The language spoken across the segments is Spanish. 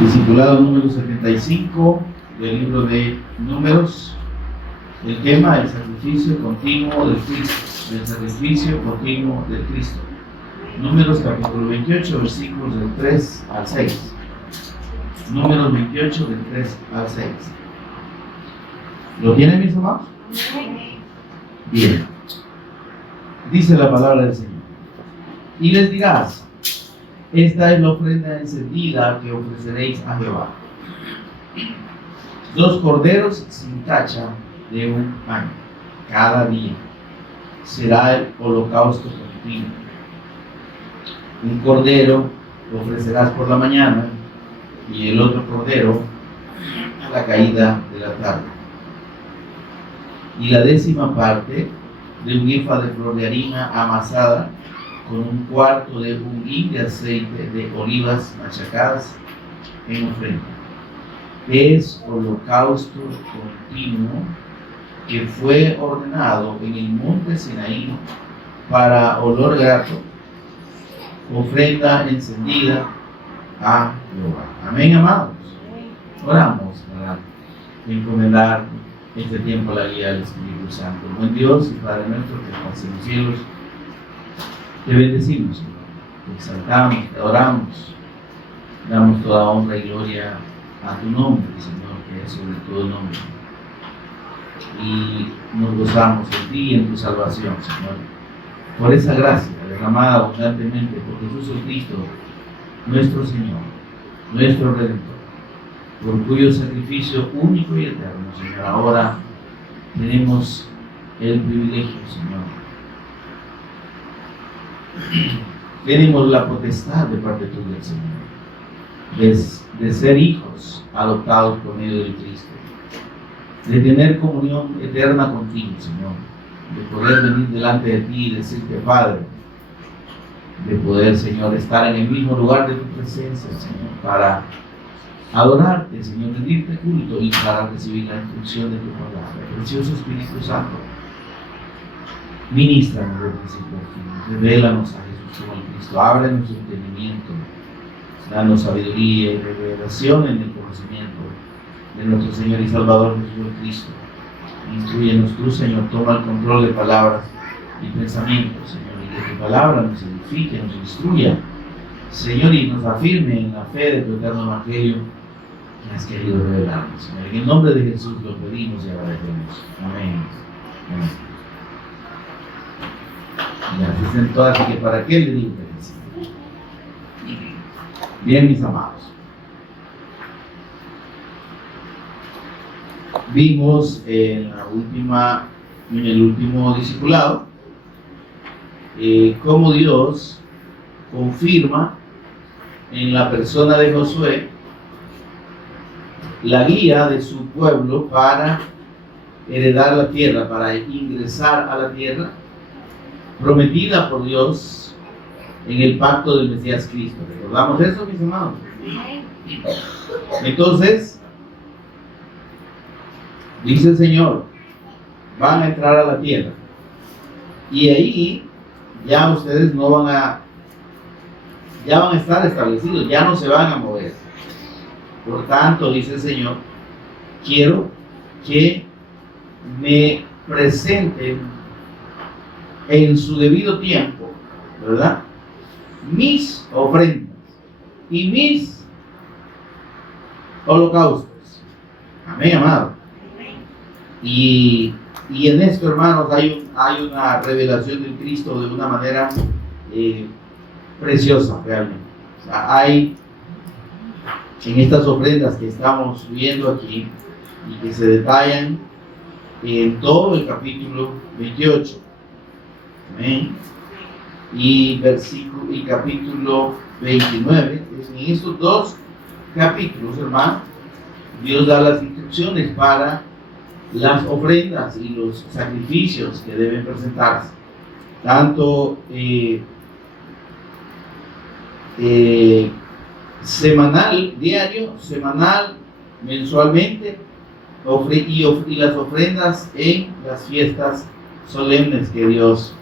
Discipulado número 75 del libro de Números. El tema: el sacrificio continuo del Cristo. El sacrificio continuo del Cristo. Números capítulo 28, versículos del 3 al 6. Números 28, del 3 al 6. ¿Lo tienen, mis amados? Bien. Dice la palabra del Señor: y les dirás: esta es la ofrenda encendida que ofreceréis a Jehová. 2 corderos sin tacha de un año, cada día será el holocausto continuo. Un cordero lo ofrecerás por la mañana y el otro cordero a la caída de la tarde. Y la 10ª parte de un efa de flor de harina amasada con un cuarto de un hin de aceite de olivas machacadas en ofrenda. Es holocausto continuo que fue ordenado en el monte Sinaí para olor grato, ofrenda encendida a Jehová. Amén, amados. Oramos para encomendar este tiempo a la guía del Espíritu Santo. Buen Dios y Padre nuestro que estás en los cielos, te bendecimos, Señor, te exaltamos, te adoramos, damos toda honra y gloria a tu nombre, Señor, que es sobre todo nombre. Y nos gozamos en ti y en tu salvación, Señor, por esa gracia derramada abundantemente por Jesús Cristo, nuestro Señor, nuestro Redentor, por cuyo sacrificio único y eterno, Señor, ahora tenemos el privilegio, Señor. Tenemos la potestad de parte tuya, Señor, de ser hijos adoptados por medio de Cristo, de tener comunión eterna contigo, Señor, de poder venir delante de ti y decirte Padre, de poder, Señor, estar en el mismo lugar de tu presencia, Señor, para adorarte, Señor, rendirte culto y para recibir la instrucción de tu palabra. Precioso Espíritu Santo, ministranos de principio a fin, revélanos a Jesús como el Cristo, abre nuestro entendimiento, danos sabiduría y revelación en el conocimiento de nuestro Señor y Salvador Jesucristo. Instrúyenos tú, Señor, toma el control de palabras y pensamientos, Señor, y que tu palabra nos edifique, nos instruya, Señor, y nos afirme en la fe de tu eterno evangelio que has querido revelarnos, Señor. En el nombre de Jesús lo pedimos y agradecemos. Amén. Amén. Ya se sentó, así que ¿para qué le digo que sí? Bien, mis amados. Vimos en el último discipulado cómo Dios confirma en la persona de Josué la guía de su pueblo para heredar la tierra, para ingresar a la tierra prometida por Dios en el pacto del Mesías Cristo. ¿Recordamos eso, mis amados? Entonces, dice el Señor, van a entrar a la tierra y ahí ya ustedes ya van a estar establecidos, ya no se van a mover. Por tanto, dice el Señor, quiero que me presenten en su debido tiempo, ¿verdad?, mis ofrendas y mis holocaustos. Amén, amado. Y en esto, hermanos, hay una revelación del Cristo de una manera preciosa, realmente. O sea, hay en estas ofrendas que estamos viendo aquí y que se detallan en todo el capítulo 28. Amén. Y capítulo 29. En estos 2 capítulos, hermano, Dios da las instrucciones para las ofrendas y los sacrificios que deben presentarse, tanto semanal, diario, semanal, mensualmente, y las ofrendas en las fiestas solemnes que Dios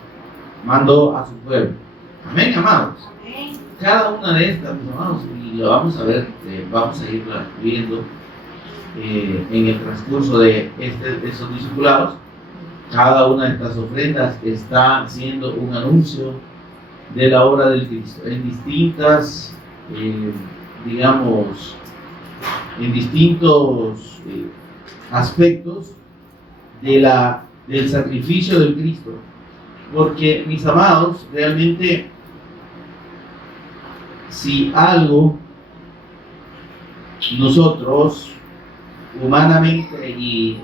mandó a su pueblo. Amén, amados. cada una de estas, mis hermanos, y lo vamos a ver, vamos a ir viendo en el transcurso de estos discipulados. Cada una de estas ofrendas está siendo un anuncio de la obra del Cristo en distintas, digamos, en distintos aspectos del sacrificio del Cristo. Porque, mis amados, realmente, si algo nosotros humanamente y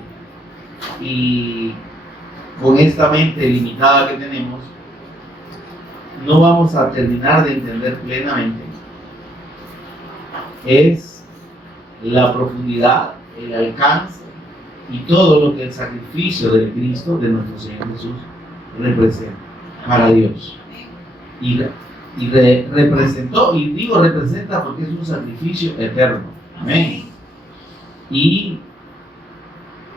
con esta mente limitada que tenemos, no vamos a terminar de entender plenamente, es la profundidad, el alcance y todo lo que el sacrificio del Cristo, de nuestro Señor Jesús, representa para Dios. Y representó, y digo representa porque es un sacrificio eterno. Amén. Y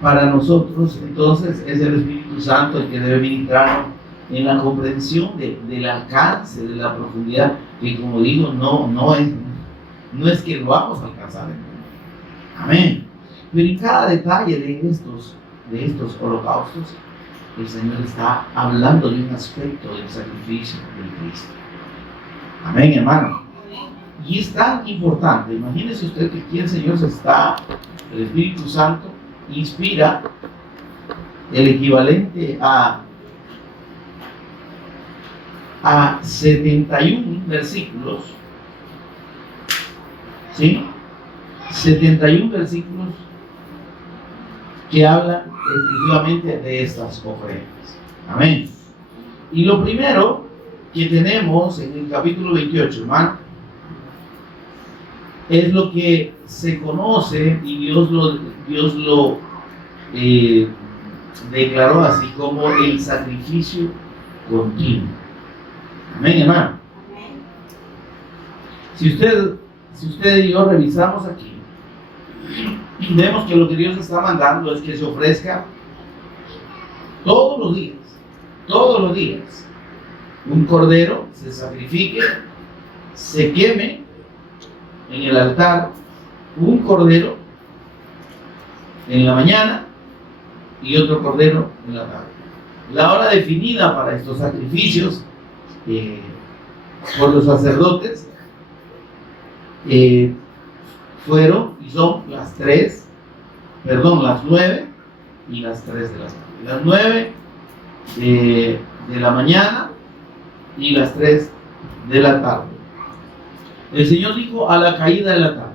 para nosotros, entonces, es el Espíritu Santo el que debe ministrarnos en la comprensión del alcance, de la profundidad, que, como digo, no es que lo vamos a alcanzar. Amén. Pero en cada detalle de estos holocaustos, el Señor está hablando de un aspecto del sacrificio del Cristo. Amén, hermano. Y es tan importante. Imagínese usted que aquí el Señor el Espíritu Santo inspira el equivalente a 71 versículos, ¿sí? 71 versículos que hablan exclusivamente de estas ofrendas. Amén. Y lo primero que tenemos en el capítulo 28, hermano, es lo que se conoce y Dios lo declaró así como el sacrificio continuo. Amén, hermano. Si usted y yo revisamos aquí, vemos que lo que Dios está mandando es que se ofrezca todos los días, un cordero, se sacrifique, se queme en el altar un cordero en la mañana y otro cordero en la tarde. La hora definida para estos sacrificios por los sacerdotes fueron y son las 9 y las 3 de la tarde. Las 9 de la mañana y las 3 de la tarde. El Señor dijo a la caída de la tarde.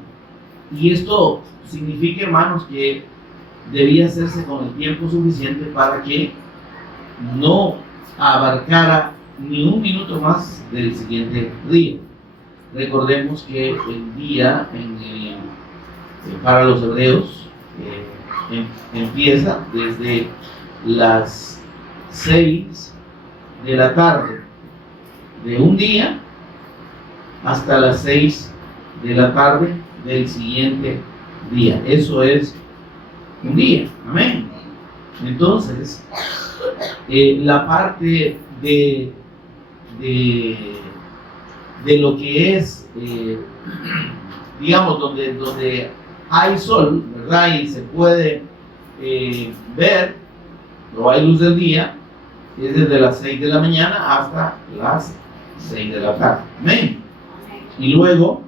Y esto significa, hermanos, que debía hacerse con el tiempo suficiente para que no abarcara ni un minuto más del siguiente día. Recordemos que el día para los hebreos empieza desde las 6 de la tarde de un día hasta las 6 de la tarde del siguiente día. Eso es un día. Amén. Entonces, la parte de lo que es, digamos, donde hay sol, ¿verdad? Y se puede ver, o hay luz del día, es desde las 6 de la mañana hasta las 6 de la tarde. Amén. Y luego,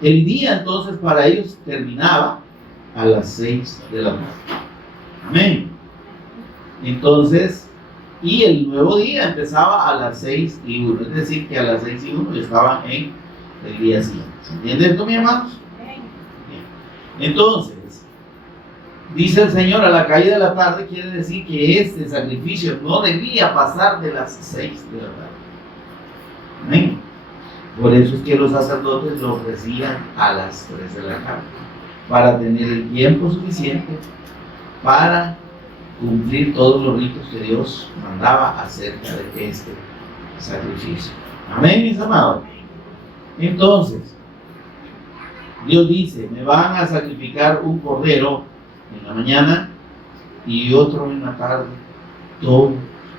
el día entonces para ellos terminaba a las 6 de la tarde. Amén. Entonces, y el nuevo día empezaba a las 6 y 1, es decir, que a las 6 y 1 estaban en el día siguiente. ¿Se entiende esto, mis hermanos? Bien. Entonces, dice el Señor, a la caída de la tarde, quiere decir que este sacrificio no debía pasar de las 6 de la tarde. Amén. Por eso es que los sacerdotes lo ofrecían a las 3 de la tarde, para tener el tiempo suficiente para cumplir todos los ritos que Dios mandaba acerca de este sacrificio. Amén, mis amados. Entonces, Dios dice, me van a sacrificar un cordero en la mañana y otro en la tarde, todos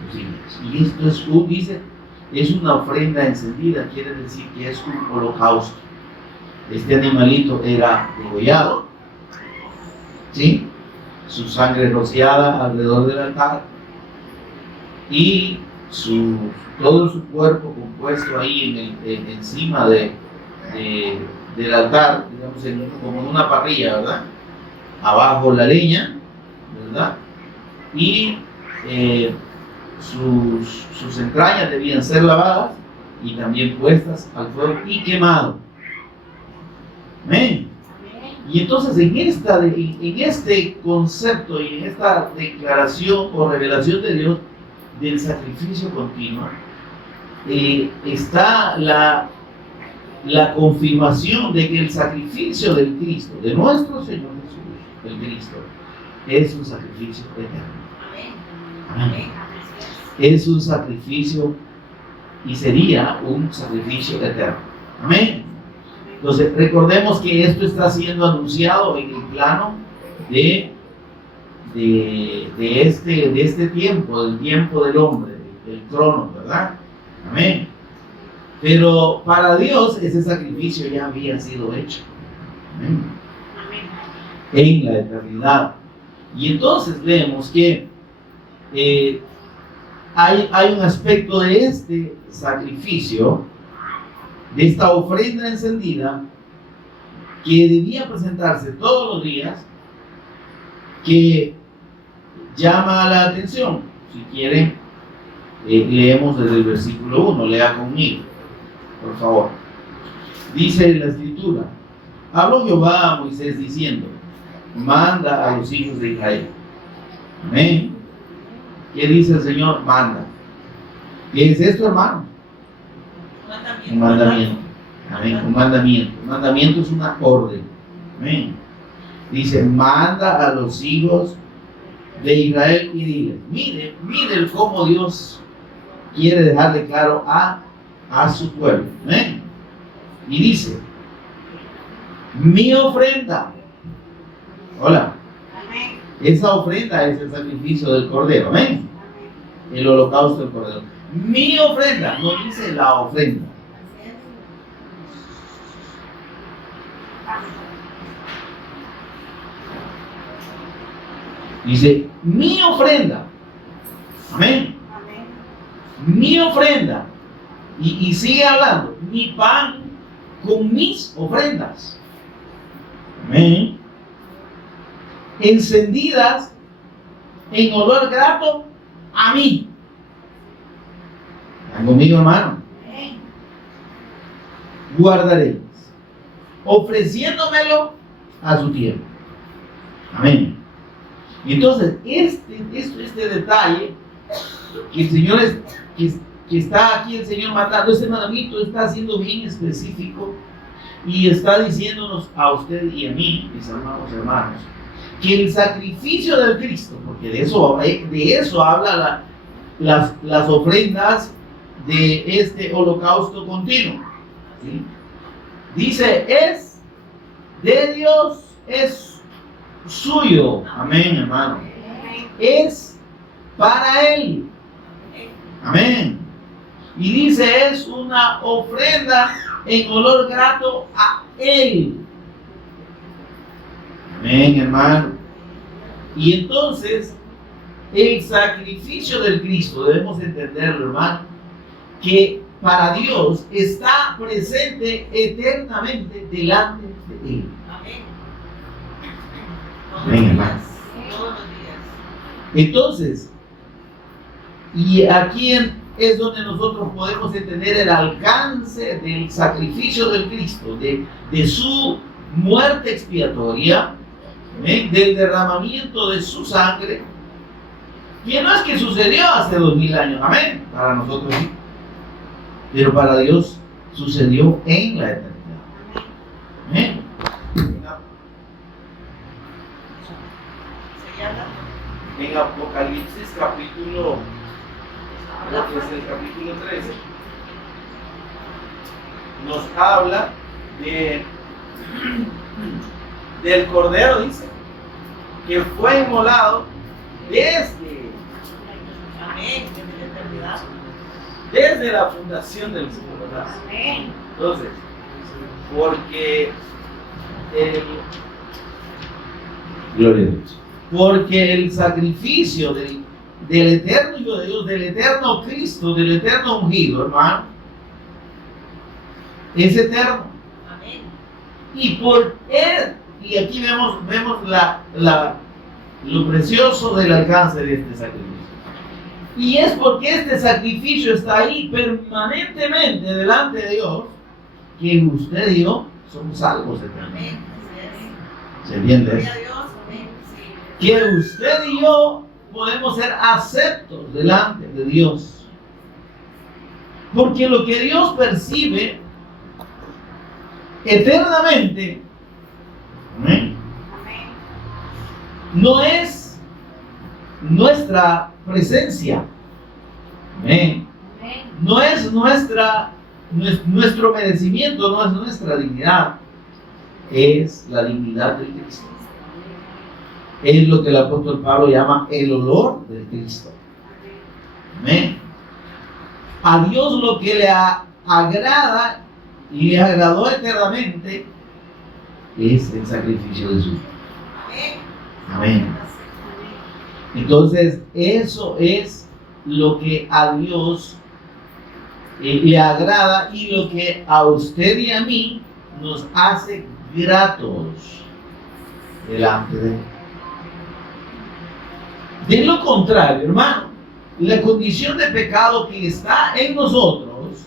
los días. Y esto es, dice, es una ofrenda encendida, quiere decir que es un holocausto. Este animalito era degollado, ¿sí? Su sangre rociada alrededor del altar y todo su cuerpo compuesto ahí encima del altar, digamos, como en una parrilla, ¿verdad? Abajo la leña, ¿verdad? Y sus entrañas debían ser lavadas y también puestas al fuego y quemado. Amén. Y entonces en este concepto y en esta declaración o revelación de Dios del sacrificio continuo, está la confirmación de que el sacrificio del Cristo, de nuestro Señor Jesús, el Cristo, es un sacrificio eterno. Amén. Es un sacrificio y sería un sacrificio eterno. Amén. Entonces, recordemos que esto está siendo anunciado en el plano de este tiempo, del tiempo del hombre, del trono, ¿verdad? Amén. Pero para Dios ese sacrificio ya había sido hecho. Amén. En la eternidad. Y entonces vemos que hay un aspecto de este sacrificio, de esta ofrenda encendida, que debía presentarse todos los días, que llama la atención. Si quieren, leemos desde el versículo 1, lea conmigo, por favor. Dice la Escritura: habló Jehová a Moisés diciendo, manda a los hijos de Israel. Amén. ¿Qué dice el Señor? Manda. ¿Qué es esto, hermano? Un mandamiento. Amén. Un mandamiento. Un mandamiento es una orden. Amén. Dice, manda a los hijos de Israel y dile, miren cómo Dios quiere dejarle claro a su pueblo. Amén. Y dice, mi ofrenda. Hola. Esa ofrenda es el sacrificio del Cordero. Amén. El holocausto del Cordero. Mi ofrenda, no dice la ofrenda. Dice, mi ofrenda. Amén. Mi ofrenda. Y sigue hablando, mi pan con mis ofrendas. Amén. Encendidas en olor grato a mí. ¿Están conmigo, hermano? Guardaréis, ofreciéndomelo a su tiempo. Amén. Entonces, este detalle que el Señor que está aquí el Señor matando, este mandamiento está siendo bien específico y está diciéndonos a usted y a mí, mis amados hermanos, que el sacrificio del Cristo, porque de eso habla las ofrendas de este holocausto continuo, ¿sí? Dice, es de Dios, es suyo. Amén, hermano. Es para Él. Amén. Y dice, es una ofrenda en olor grato a Él. Amén, hermano. Y entonces, el sacrificio del Cristo, debemos entenderlo, hermano, que para Dios está presente eternamente delante de Él. Amén, hermano. Entonces, y aquí es donde nosotros podemos entender el alcance del sacrificio del Cristo, de su muerte expiatoria, del derramamiento de su sangre, que no es que sucedió hace 2000 años, amén, para nosotros sí, pero para Dios sucedió en la eternidad. Amén. En Apocalipsis capítulo, creo que es el capítulo 13, nos habla del Cordero, dice, que fue inmolado desde desde la fundación del mundo, ¿verdad? Entonces, porque gloria a Dios. Porque el sacrificio del eterno Hijo de Dios, del eterno Cristo, del eterno ungido, hermano, es eterno. Amén. Y por él, y aquí vemos lo precioso del alcance de este sacrificio. Y es porque este sacrificio está ahí permanentemente delante de Dios, que usted y yo somos salvos eternamente. Amén. Así es. ¿Se entiende Gloria eso? a Dios. Amén. Sí. Que usted y yo podemos ser aceptos delante de Dios. Porque lo que Dios percibe eternamente, ¿amén?, Amén. no es nuestra presencia, ¿amén?, Amén. no es nuestro merecimiento, no es nuestra dignidad, es la dignidad de Cristo. Es lo que el apóstol Pablo llama el olor de Cristo. Amén. A Dios lo que le agrada y le agradó eternamente es el sacrificio de su Hijo. Amén. Entonces, eso es lo que a Dios le agrada y lo que a usted y a mí nos hace gratos delante de Él. De lo contrario, hermano, la condición de pecado que está en nosotros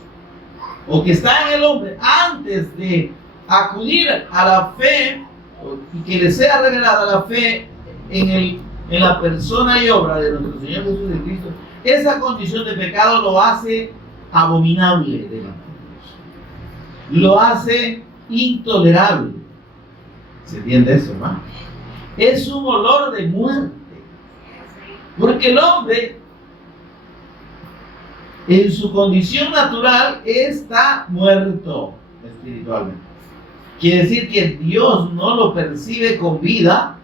o que está en el hombre antes de acudir a la fe y que le sea revelada la fe en la persona y obra de nuestro Señor Jesús de Cristo, esa condición de pecado lo hace abominable delante de Dios, lo hace intolerable. ¿Se entiende eso, hermano? Es un olor de muerte. Porque el hombre, en su condición natural, está muerto espiritualmente. Quiere decir que Dios no lo percibe con vida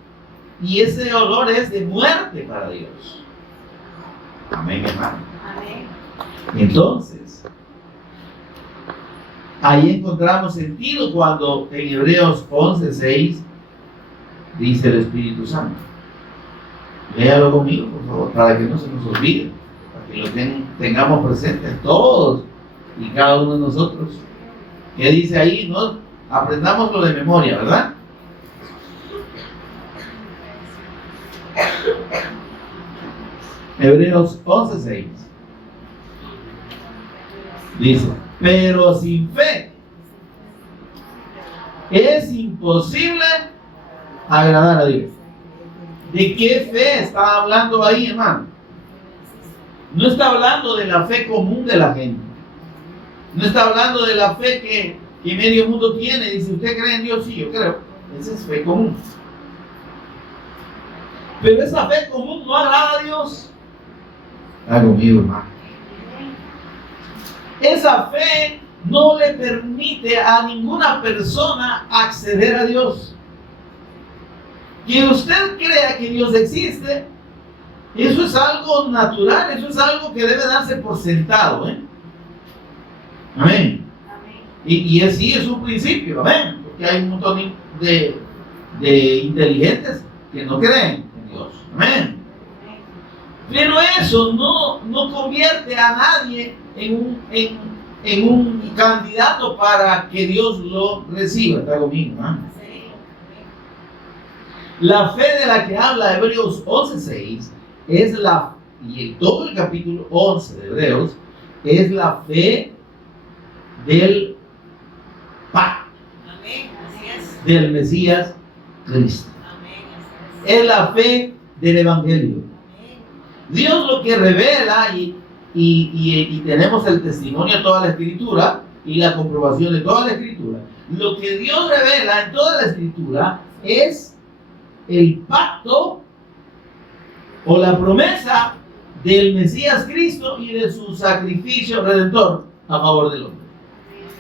y ese olor es de muerte para Dios. Amén, hermano. Amén. Entonces, ahí encontramos sentido cuando en Hebreos 11:6 dice el Espíritu Santo. Léalo conmigo, por favor, para que no se nos olvide, para que lo tengamos presentes todos y cada uno de nosotros. ¿Qué dice ahí? ¿No? Aprendámoslo de memoria, ¿verdad? Hebreos 11:6 dice: pero sin fe es imposible agradar a Dios. ¿De qué fe está hablando ahí, hermano? No está hablando de la fe común de la gente. No está hablando de la fe que medio mundo tiene. Dice, ¿usted cree en Dios? Sí, yo creo. Esa es fe común. Pero esa fe común no agrada a Dios. Está conmigo, hermano. Esa fe no le permite a ninguna persona acceder a Dios. Que usted crea que Dios existe, eso es algo natural, eso es algo que debe darse por sentado, ¿eh? Amén. Y sí es un principio, amén, porque hay un montón de inteligentes que no creen en Dios, amén. Pero eso no convierte a nadie en un candidato para que Dios lo reciba. Está conmigo, ¿no? La fe de la que habla Hebreos 11:6 es y en todo el capítulo 11 de Hebreos, es la fe del pacto, del Mesías Cristo. Es la fe del Evangelio. Dios lo que revela, y tenemos el testimonio de toda la Escritura y la comprobación de toda la Escritura, lo que Dios revela en toda la Escritura es el pacto o la promesa del Mesías Cristo y de su sacrificio redentor a favor del hombre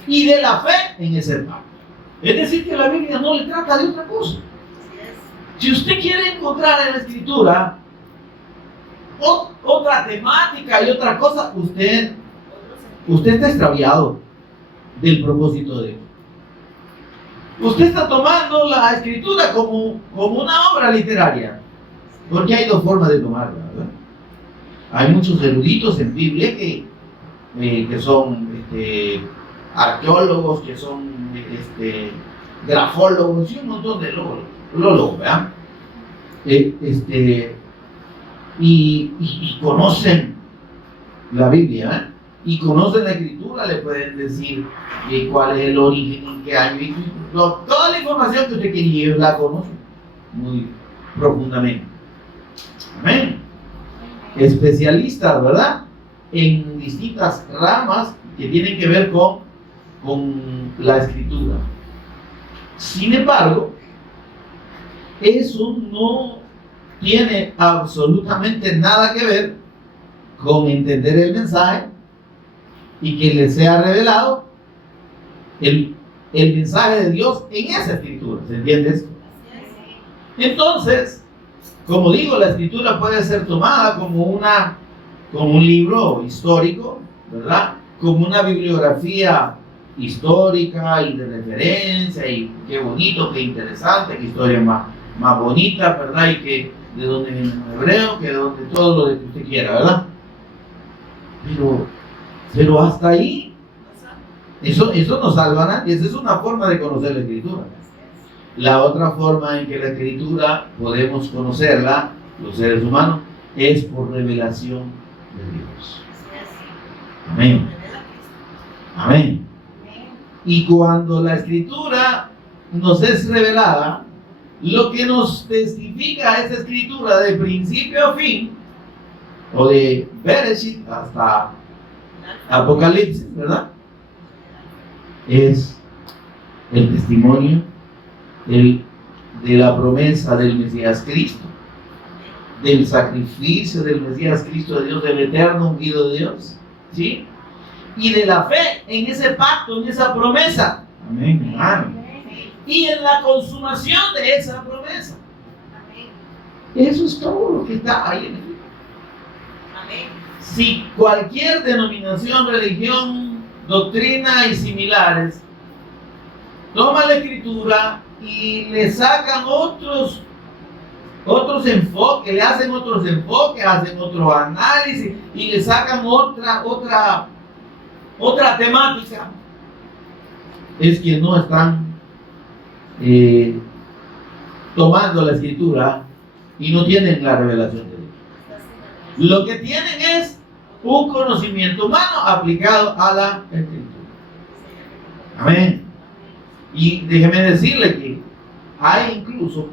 y de la fe en ese pacto. Es decir, que la Biblia no le trata de otra cosa. Si usted quiere encontrar en la Escritura otra temática y otra cosa, usted usted está extraviado del propósito de Dios. Usted está tomando la escritura como una obra literaria, porque hay dos formas de tomarla, ¿verdad? Hay muchos eruditos en Biblia que son arqueólogos, que son grafólogos y un montón de lólogos, ¿verdad? Y conocen la Biblia, ¿eh? Y conocen la escritura, le pueden decir cuál es el origen, en qué año, y toda la información que usted quiere, y ellos la conocen muy profundamente. Amén. Especialistas, ¿verdad? En distintas ramas que tienen que ver con la escritura. Sin embargo, eso no tiene absolutamente nada que ver con entender el mensaje y que le sea revelado el mensaje de Dios en esa escritura. ¿Se entiende esto? Entonces, como digo, la escritura puede ser tomada como un libro histórico, ¿verdad? Como una bibliografía histórica y de referencia, y qué bonito, qué interesante, qué historia más bonita, ¿verdad? Y que de dónde viene el hebreo, que de dónde todo lo que usted quiera, ¿verdad? Pero hasta ahí, eso no salva a nadie. Esa es una forma de conocer la escritura. La otra forma en que la escritura podemos conocerla, los seres humanos, es por revelación de Dios. Amén. Amén. Y cuando la escritura nos es revelada, lo que nos testifica esa escritura de principio a fin, o de Bereshit hasta Apocalipsis, ¿verdad? Es el testimonio de la promesa del Mesías Cristo, del sacrificio del Mesías Cristo de Dios, del eterno ungido de Dios, ¿sí? Y de la fe en ese pacto, en esa promesa. Amén, hermano. Y en la consumación de esa promesa. Eso es todo lo que está ahí en el libro. Si cualquier denominación, religión, doctrina y similares toma la escritura y le sacan otros enfoques, le hacen otros enfoques, hacen otro análisis y le sacan otra temática, es que no están tomando la escritura y no tienen la revelación de Dios. Lo que tienen es un conocimiento humano aplicado a la escritura. Amén. Y déjeme decirle que hay incluso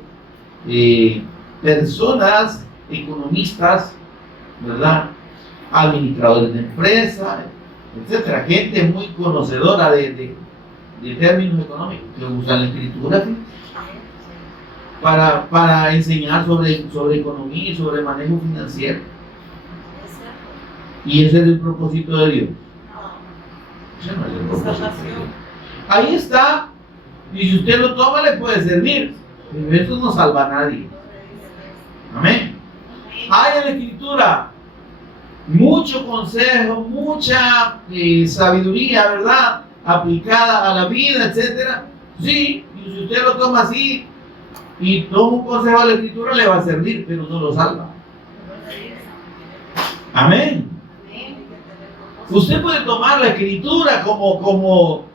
personas, economistas, ¿verdad? Administradores de empresas, etcétera, gente muy conocedora de términos económicos que usan la escritura, ¿sí? para enseñar sobre economía y sobre manejo financiero. Y ese es el propósito de Dios. Ese no es el propósito de Dios. Ahí está, y si usted lo toma le puede servir, pero eso no salva a nadie. Amén. Hay en la escritura mucho consejo, mucha sabiduría, ¿verdad? Aplicada a la vida, etcétera. Sí, y si usted lo toma así y toma un consejo a la escritura, le va a servir, pero no lo salva. Amén. Usted puede tomar la escritura como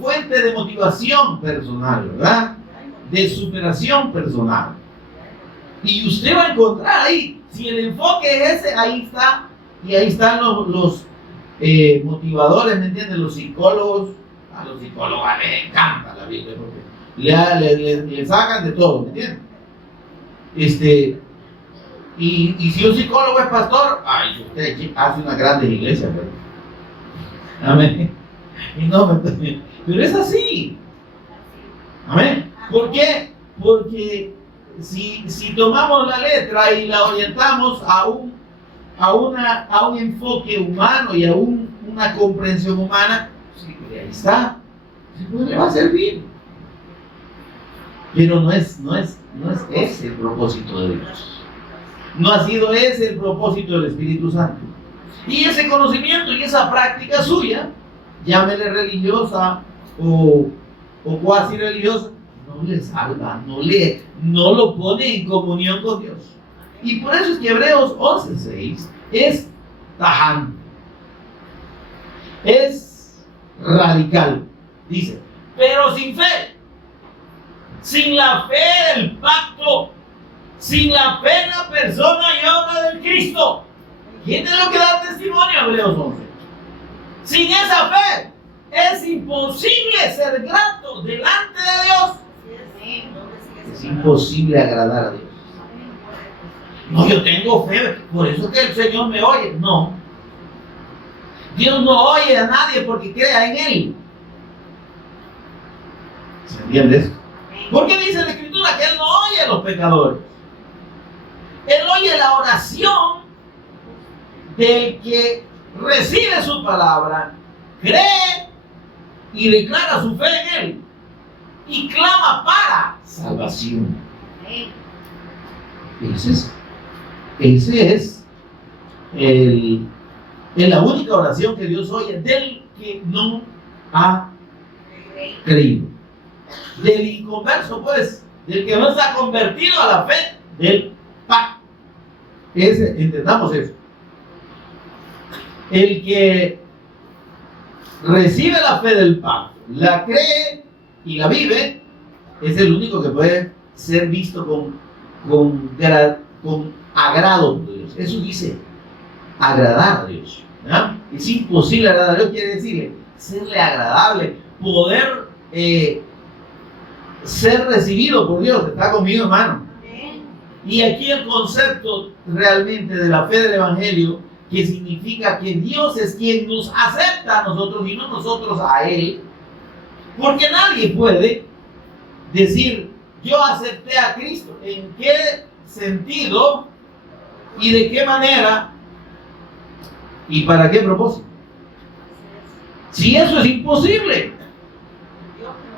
fuente de motivación personal, ¿verdad? De superación personal. Y usted va a encontrar ahí, si el enfoque es ese, ahí está. Y ahí están los motivadores, ¿me entienden? Los psicólogos. A los psicólogos les encanta la Biblia, porque le sacan de todo, ¿me entienden? Y si un psicólogo es pastor, ay, usted hace una grande iglesia, ¿verdad? Amén. Y no, pero es así. Amén. ¿Por qué? Porque si tomamos la letra y la orientamos a un enfoque humano y a una comprensión humana, sí, ahí está. Pues le va a servir. Pero no es ese el propósito de Dios. No ha sido ese el propósito del Espíritu Santo. Y ese conocimiento y esa práctica suya, llámele religiosa o cuasi religiosa, no le salva, no lo pone en comunión con Dios. Y por eso es que Hebreos 11:6 es tajante, es radical. Dice, pero sin fe, sin la fe del pacto, sin la fe en la persona y obra del Cristo. ¿Quién es lo que da testimonio? Hebreos 11. Sin esa fe es imposible ser grato delante de Dios. Es imposible agradar a Dios. No, yo tengo fe, por eso es que el Señor me oye. No. Dios no oye a nadie porque crea en Él. ¿Se entiende eso? ¿Por qué dice la Escritura que Él no oye a los pecadores? Él oye la oración del que recibe su palabra, cree y declara su fe en Él y clama para salvación. Ese es la única oración que Dios oye del que no ha creído. Del inconverso, pues, del que no está convertido a la fe del pacto. Entendamos eso. El que recibe la fe del pacto, la cree y la vive, es el único que puede ser visto con agrado por Dios. Eso dice agradar a Dios. ¿Ya? Es imposible agradar a Dios, quiere decirle serle agradable, poder ser recibido por Dios. Está conmigo, hermano. Y aquí el concepto realmente de la fe del Evangelio, que significa que Dios es quien nos acepta a nosotros y no nosotros a Él, porque nadie puede decir yo acepté a Cristo. ¿En qué sentido y de qué manera y para qué propósito? Si eso es imposible,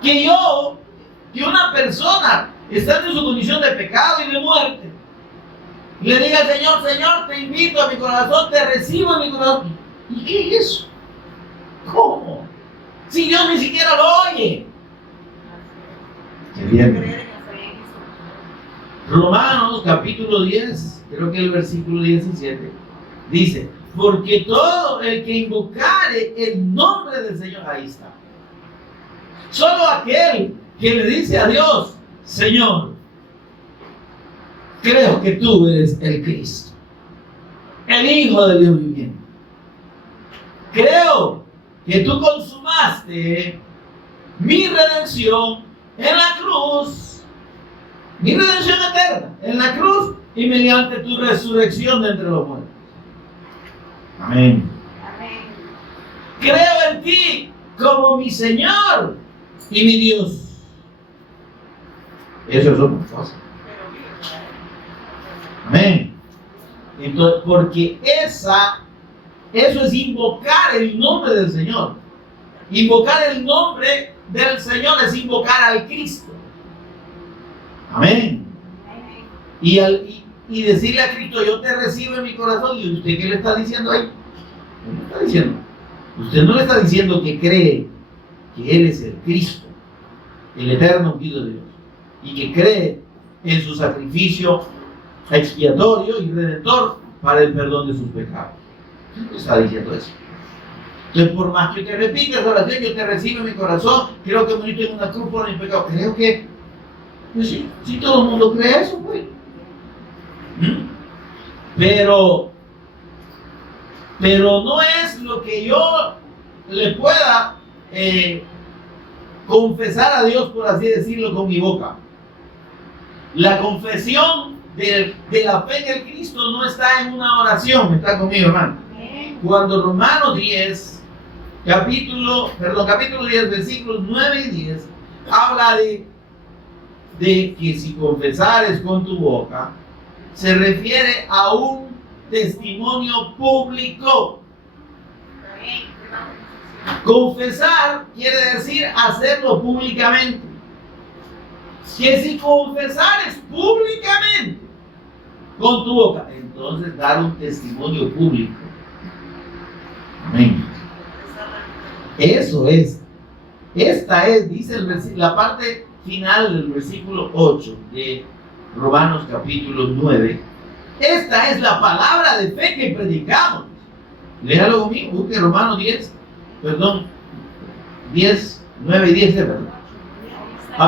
que una persona estando en su condición de pecado y de muerte, le diga al Señor, Señor, te invito a mi corazón, te recibo en mi corazón. ¿Y qué es eso? ¿Cómo? Si Dios ni siquiera lo oye. Bien. Romanos capítulo 10, creo que el versículo 17, dice, porque todo el que invocare el nombre del Señor, ahí está. Solo aquel que le dice a Dios, Señor, creo que tú eres el Cristo, el Hijo del Dios viviente. Creo que tú consumaste mi redención en la cruz, mi redención eterna en la cruz y mediante tu resurrección de entre los muertos. Amén. Amén. Creo en ti como mi Señor y mi Dios. Eso es otra cosa. Amén. Entonces, porque eso es invocar el nombre del Señor. Invocar el nombre del Señor es invocar al Cristo. Amén. Y decirle a Cristo, yo te recibo en mi corazón. ¿Y usted qué le está diciendo ahí? ¿Qué le está diciendo? Usted no le está diciendo que cree que Él es el Cristo, el eterno Hijo de Dios, y que cree en su sacrificio expiatorio y redentor para el perdón de sus pecados. ¿Qué está diciendo eso? Entonces, por más que te repita esa oración, yo te recibo en mi corazón, creo que moriste en una cruz por mi pecado. Creo que, pues sí, si todo el mundo cree eso, pues. Pero no es lo que yo le pueda confesar a Dios, por así decirlo, con mi boca. La confesión de la fe en el Cristo no está en una oración, está conmigo, hermano. Cuando Romanos 10, capítulo 10, versículos 9 y 10, habla de que si confesares con tu boca, se refiere a un testimonio público. Confesar quiere decir hacerlo públicamente. Que si confesares públicamente con tu boca, entonces dar un testimonio público Amén. Eso es. Esta es, dice la parte final del versículo 8 de Romanos capítulo 9. Esta es la palabra de fe que predicamos. Léalo conmigo, busque Romanos 10, perdón, 10, 9 y 10, ¿verdad?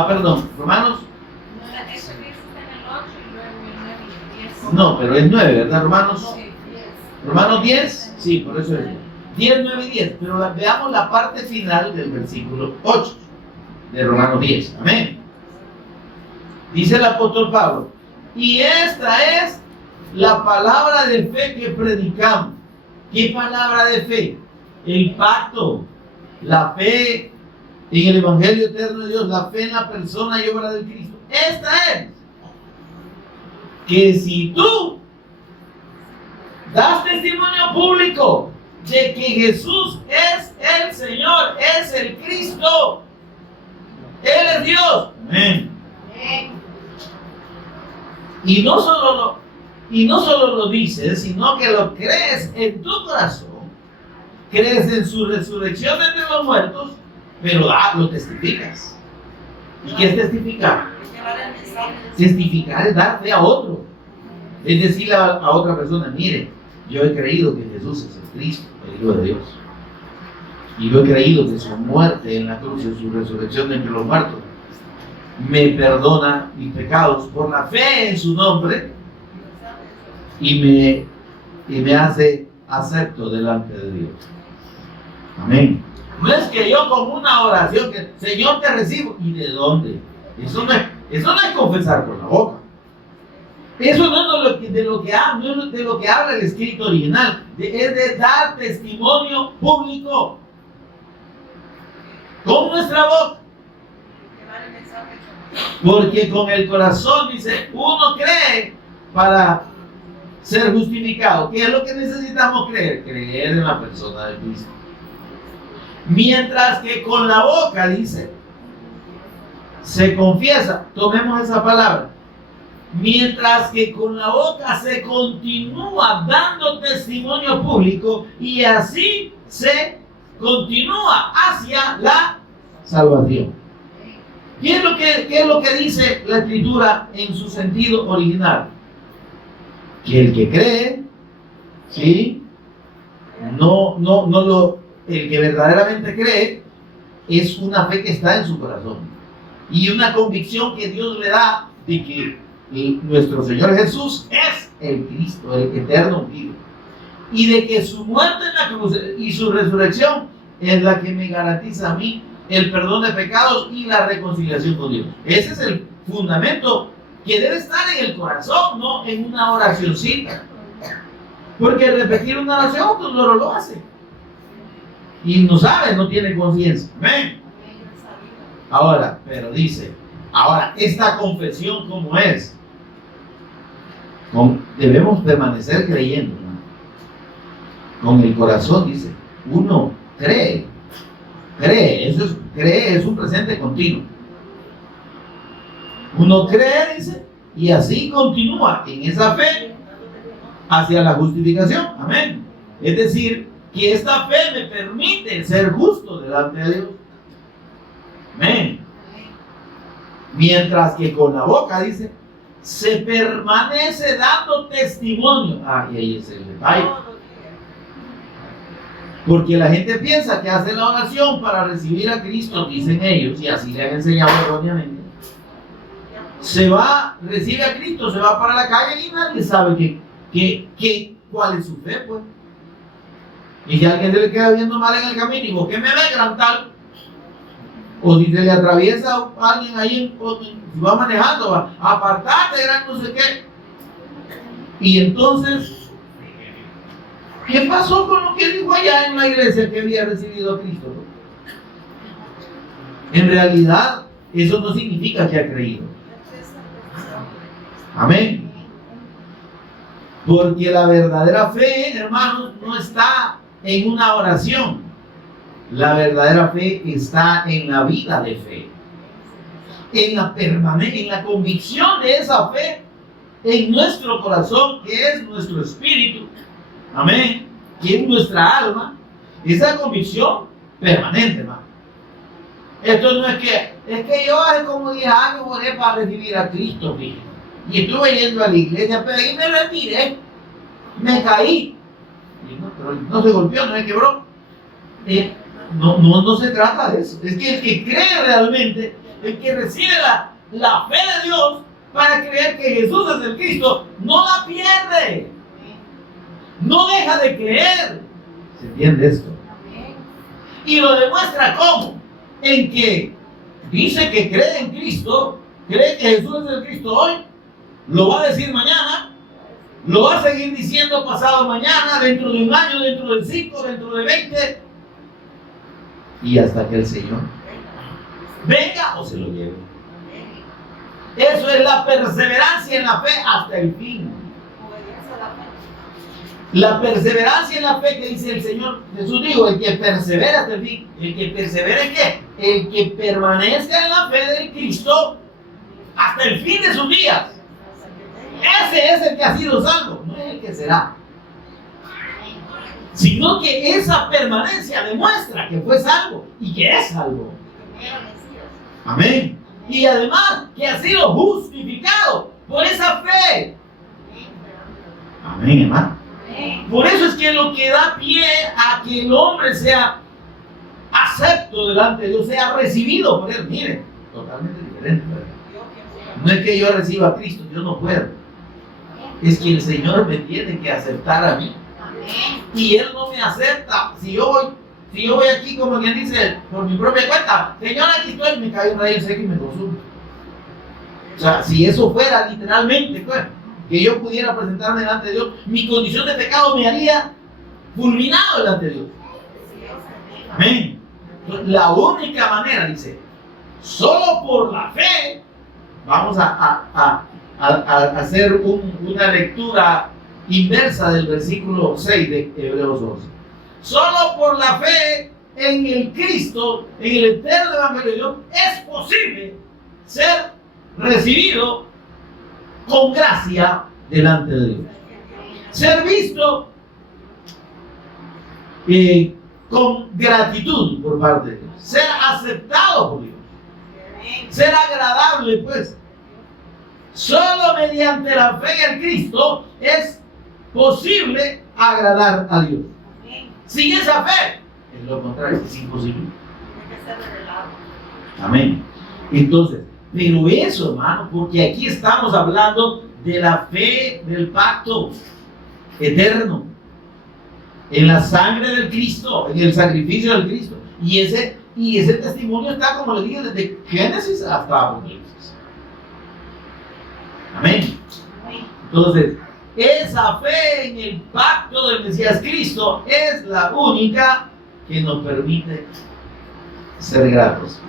Perdón, Romanos. No, pero es 9, ¿verdad? Romanos 10, sí, por eso es 10, 9 y 10. Pero veamos la parte final del versículo 8 de Romanos 10. Amén. Dice el apóstol Pablo, y esta es la palabra de fe que predicamos. ¿Qué palabra de fe? El pacto, la fe en el Evangelio eterno de Dios, la fe en la persona y obra de Cristo. Esta es que si tú das testimonio público de que Jesús es el Señor, es el Cristo, Él es Dios. Amén. Y no solo lo dices, sino que lo crees en tu corazón, crees en su resurrección entre los muertos, pero lo testificas. ¿Y qué es testificar? Testificar es dar fe a otro. Es decirle a otra persona, mire, yo he creído que Jesús es el Cristo, el Hijo de Dios. Y yo he creído que su muerte en la cruz y su resurrección entre los muertos me perdona mis pecados por la fe en su nombre y me hace acepto delante de Dios. Amén. No es que yo con una oración que Señor te recibo. ¿Y de dónde? Eso no es confesar con la boca. Eso no es de lo que habla el escrito original. Es de dar testimonio público con nuestra boca. Porque con el corazón, dice, uno cree para ser justificado. ¿Qué es lo que necesitamos creer? Creer en la persona de Cristo. Mientras que con la boca, dice, se confiesa. Tomemos esa palabra. Mientras que con la boca se continúa dando testimonio público y así se continúa hacia la salvación. ¿Qué es lo que dice la Escritura en su sentido original? Que el que cree, ¿sí? El que verdaderamente cree es una fe que está en su corazón y una convicción que Dios le da de que nuestro Señor Jesús es el Cristo, el eterno ungido, y de que su muerte en la cruz y su resurrección es la que me garantiza a mí el perdón de pecados y la reconciliación con Dios. Ese es el fundamento que debe estar en el corazón, no en una oracioncita. Porque repetir una oración, pues no lo hace. Y no sabe, no tiene conciencia. Amén. Ahora, pero dice, esta confesión, ¿cómo es? Debemos permanecer creyendo, ¿no? Con el corazón, dice, uno cree, es un presente continuo. Uno cree, dice, y así continúa en esa fe hacia la justificación. Amén. Es decir, que esta fe me permite ser justo delante de Dios. Amén. Mientras que con la boca, dice, se permanece dando testimonio. Y ahí es el detalle. Porque la gente piensa que hace la oración para recibir a Cristo, dicen ellos, y así le han enseñado erróneamente. Recibe a Cristo, se va para la calle y nadie sabe cuál es su fe, pues. Y si a alguien se le queda viendo mal en el camino, y vos, ¿qué me ve, gran tal? O si se le atraviesa a alguien ahí, si va manejando, apartate, gran no sé qué. Y entonces, ¿qué pasó con lo que dijo allá en la iglesia que había recibido a Cristo? En realidad, eso no significa que ha creído. Amén. Porque la verdadera fe, hermanos, no está en una oración. La verdadera fe está en la vida de fe, en la convicción de esa fe en nuestro corazón, que es nuestro espíritu. Amén. Que es nuestra alma, esa convicción permanente, hermano. Esto no es que yo hace como 10 años oré para recibir a Cristo, fíjate. Y estuve yendo a la iglesia, pero ahí me retiré, me caí. Y no, pero no se golpeó, no se quebró. No se trata de eso. Es que el que cree realmente, el que recibe la fe de Dios para creer que Jesús es el Cristo, no la pierde. No deja de creer. ¿Se entiende esto? Y lo demuestra ¿cómo? En que dice que cree en Cristo, cree que Jesús es el Cristo hoy, lo va a decir mañana, lo va a seguir diciendo pasado mañana, dentro de un año, dentro de 5, dentro de 20, y hasta que el Señor venga o se lo lleve. Eso es la perseverancia en la fe hasta el fin. La perseverancia en la fe que dice el Señor Jesús, dijo, el que persevera hasta el fin. ¿El que persevera en qué? El que permanezca en la fe del Cristo hasta el fin de sus días. Ese es el que ha sido salvo, no es el que será. Sino que esa permanencia demuestra que fue salvo y que es salvo. Amén. Y además que ha sido justificado por esa fe. Amén, hermano. Por eso es que lo que da pie a que el hombre sea acepto delante de Dios, sea recibido por él, miren, totalmente diferente, ¿verdad? No es que yo reciba a Cristo, yo no puedo. Es que el Señor me tiene que aceptar a mí. Y Él no me acepta. Si yo voy aquí, como quien dice, por mi propia cuenta, Señor, aquí estoy, me cae un rayo seco y me consume. O sea, si eso fuera literalmente, pues, que yo pudiera presentarme delante de Dios, mi condición de pecado me haría fulminado delante de Dios. Amén. La única manera, dice, solo por la fe, vamos a hacer una lectura inversa del versículo 6 de Hebreos 11. Solo por la fe en el Cristo, en el eterno Evangelio de Dios, es posible ser recibido con gracia delante de Dios. Ser visto con gratitud por parte de Dios. Ser aceptado por Dios. Ser agradable, pues. Solo mediante la fe en Cristo es posible agradar a Dios. Sin esa fe, es lo contrario, es imposible. Amén. Entonces, pero eso, hermano, porque aquí estamos hablando de la fe del pacto eterno, en la sangre del Cristo, en el sacrificio del Cristo. Y ese testimonio está, como le dije, desde Génesis hasta Apocalipsis. Amén. Entonces, esa fe en el pacto del Mesías Cristo es la única que nos permite ser gratos.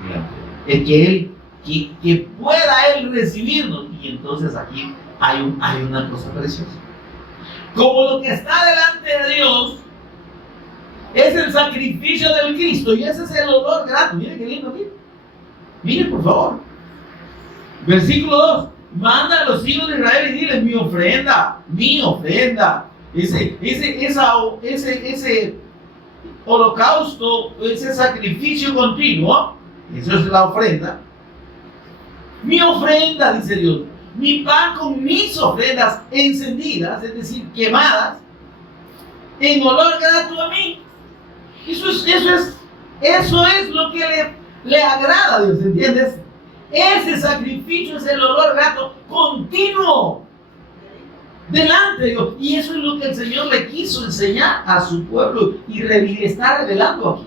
Es que Él, que pueda Él recibirnos. Y entonces aquí hay una cosa preciosa. Como lo que está delante de Dios es el sacrificio del Cristo, y ese es el olor grato. Miren qué lindo aquí. Miren, por favor. Versículo 2. Manda a los hijos de Israel y diles: mi ofrenda. Ese holocausto, ese sacrificio continuo, eso es la ofrenda. Mi ofrenda, dice Dios, mi pan con mis ofrendas encendidas, es decir, quemadas, en olor grato a mí. Eso es lo que le agrada a Dios, ¿entiendes? Ese sacrificio es el olor grato continuo delante de Dios. Y eso es lo que el Señor le quiso enseñar a su pueblo y está revelando aquí.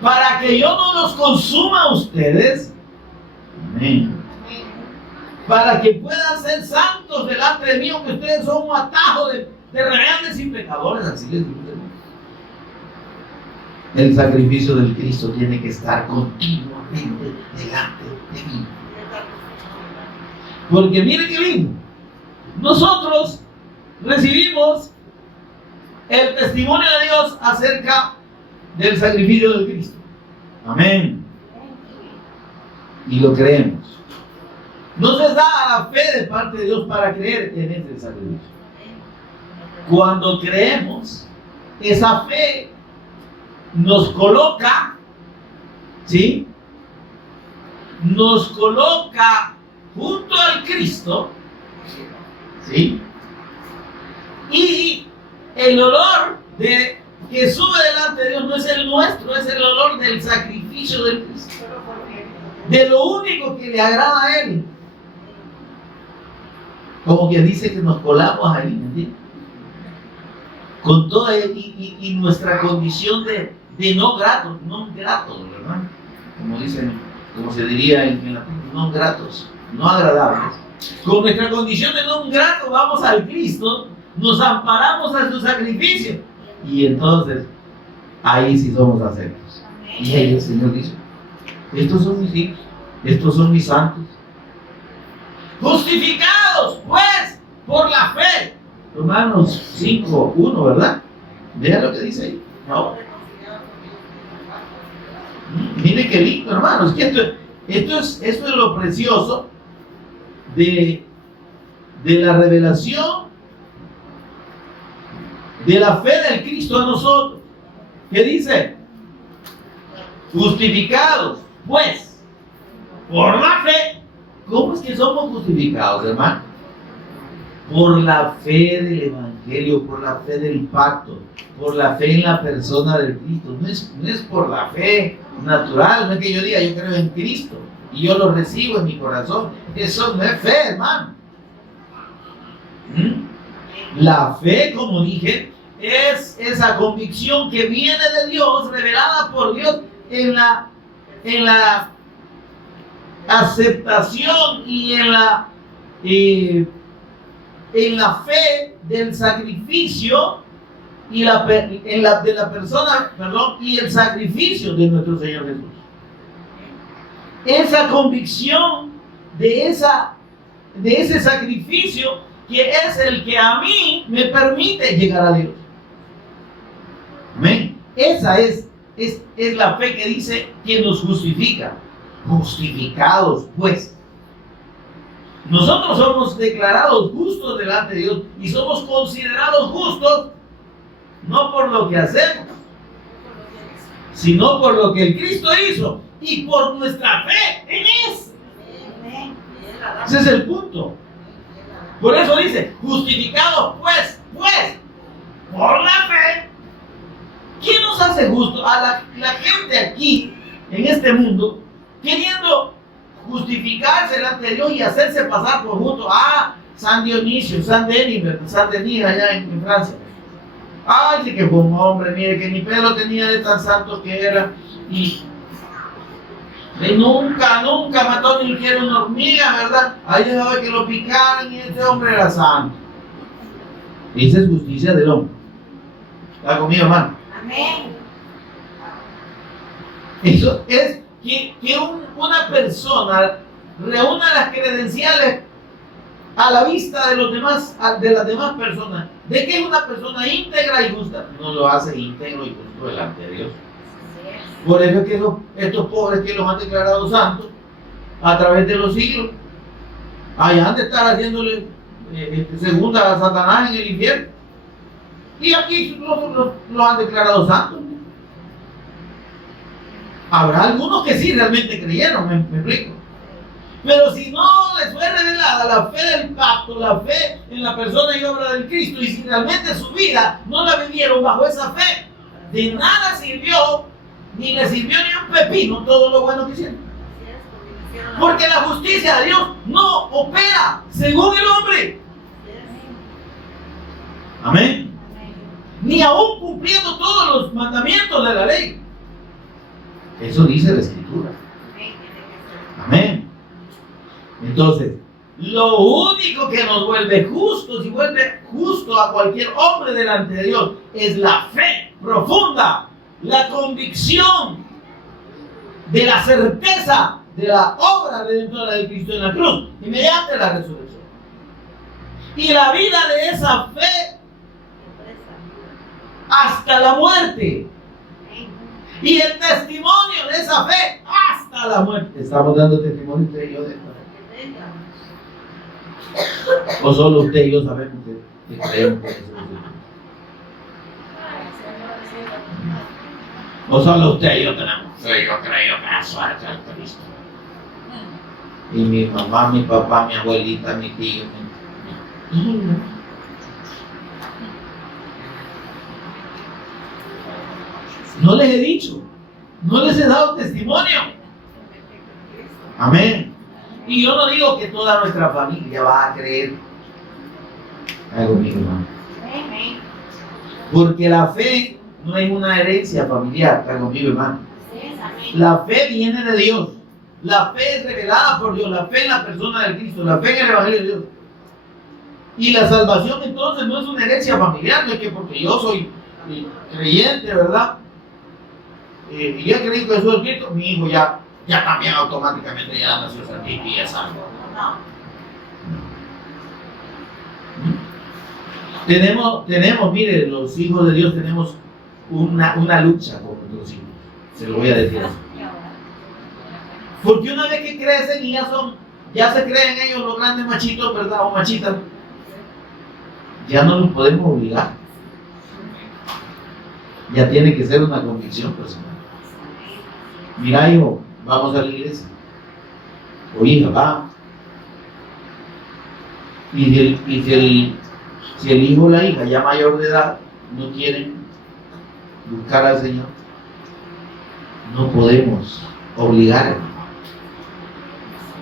Para que yo no los consuma a ustedes. Amén. Para que puedan ser santos delante de mí, aunque ustedes son un atajo de rebeldes y pecadores. Así les digo. El sacrificio del Cristo tiene que estar continuamente delante de mí. Porque miren qué lindo. Nosotros recibimos el testimonio de Dios acerca del sacrificio del Cristo. Amén. Y lo creemos. Nos da la fe de parte de Dios para creer en este sacrificio. Cuando creemos, esa fe nos coloca, ¿sí? Nos coloca junto al Cristo, ¿sí? Y el olor que sube delante de Dios no es el nuestro, es el olor del sacrificio del Cristo, de lo único que le agrada a Él. Como que dice que nos colamos ahí, ¿me entiendes? Con toda y nuestra condición de no gratos, ¿verdad? Como dicen, como se diría en latín, no gratos, no agradables. Con nuestra condición de no grato vamos al Cristo, nos amparamos a su sacrificio y entonces ahí sí somos aceptos. Y ahí el Señor dice, estos son mis hijos, estos son mis santos, justificados pues por la fe. Romanos 5:1, ¿verdad? Vean lo que dice ahí. No. Mire qué lindo, hermanos. Que esto es lo precioso de la revelación de la fe del Cristo a nosotros. ¿Qué dice? Justificados, pues, por la fe. ¿Cómo es que somos justificados, hermano? Por la fe del Evangelio, por la fe del pacto, por la fe en la persona del Cristo. No es por la fe natural, no es que yo diga yo creo en Cristo y yo lo recibo en mi corazón. Eso no es fe, hermano. La fe, como dije, es esa convicción que viene de Dios, revelada por Dios en la aceptación y en la fe del sacrificio de la persona, y el sacrificio de nuestro Señor Jesús. Esa convicción de ese sacrificio que es el que a mí me permite llegar a Dios. Amén. Esa es la fe que dice que nos justifica. Justificados, pues. Nosotros somos declarados justos delante de Dios y somos considerados justos no por lo que hacemos, sino por lo que el Cristo hizo y por nuestra fe en eso. Ese es el punto. Por eso dice, justificados pues, por la fe. ¿Quién nos hace justo? A la gente aquí, en este mundo, queriendo justificarse delante de Dios y hacerse pasar por justo. San Dionisio, San Denis allá en Francia. Ay, sí que fue un hombre, mire que ni pelo tenía de tan santo que era. Y nunca mató ni siquiera una hormiga, ¿verdad? Ahí dejaba que lo picaran y este hombre era santo. Esa es justicia del hombre. ¿Está conmigo, hermano? Amén. Eso es que una persona reúna las credenciales a la vista de las demás personas, de que es una persona íntegra y justa. No lo hace íntegro y justo delante de Dios. Por eso es que estos pobres que los han declarado santos a través de los siglos, allá han de estar haciéndole segunda a Satanás en el infierno, y aquí los han declarado santos. Habrá algunos que sí realmente creyeron, me explico. Pero si no les fue revelada la fe del pacto, la fe en la persona y obra del Cristo, y si realmente su vida no la vivieron bajo esa fe, de nada sirvió, ni le sirvió ni un pepino todo lo bueno que hicieron. Porque la justicia de Dios no opera según el hombre. Amén. Ni aún cumpliendo todos los mandamientos de la ley. Eso dice la Escritura. Amén. Entonces, lo único que nos vuelve justos y vuelve justo a cualquier hombre delante de Dios es la fe profunda, la convicción de la certeza de la obra redentora de Cristo en la cruz y mediante la resurrección. Y la vida de esa fe hasta la muerte. Y el testimonio de esa fe hasta la muerte. ¿Estamos dando testimonio usted y yo de esto? ¿O solo usted y yo sabemos que creemos que eso es? O solo usted y yo tenemos fe, yo creo que es suerte al Cristo. Y mi mamá, mi papá, mi abuelita, mi tío. No les he dicho, no les he dado testimonio. Amén. Y yo no digo que toda nuestra familia va a creer. Algo mío, hermano. Porque la fe no es una herencia familiar. Está conmigo, hermano. La fe viene de Dios. La fe es revelada por Dios. La fe en la persona del Cristo. La fe en el Evangelio de Dios. Y la salvación entonces no es una herencia familiar. No es que porque yo soy creyente, ¿verdad? Y ya creí que Jesús es Cristo, mi hijo ya también automáticamente ya nació santico y es salvo. Tenemos, mire, los hijos de Dios tenemos una lucha con nuestros hijos. Se lo voy a decir así. Porque una vez que crecen y ya se creen ellos los grandes machitos, ¿verdad? O machitas, ya no los podemos obligar. Ya tiene que ser una convicción personal. Mira, hijo, vamos a la iglesia. O hija, va. Y si el hijo o la hija ya mayor de edad no quieren buscar al Señor, no podemos obligar.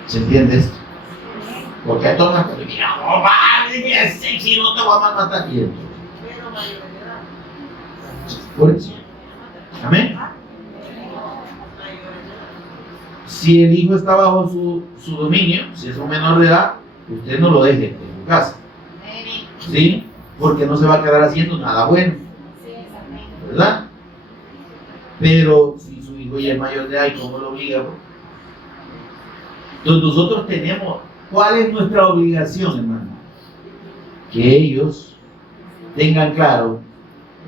¿Se entiende esto? Porque hay todas las cosas que dicen, no vale, si no te voy a matar. Y entonces, por eso. Amén. Si el hijo está bajo su dominio, si es un menor de edad, usted no lo deje en su casa. ¿Sí? Porque no se va a quedar haciendo nada bueno. ¿Verdad? Pero si su hijo ya es mayor de edad, ¿y cómo lo obliga? Entonces nosotros tenemos, ¿cuál es nuestra obligación, hermano? Que ellos tengan claro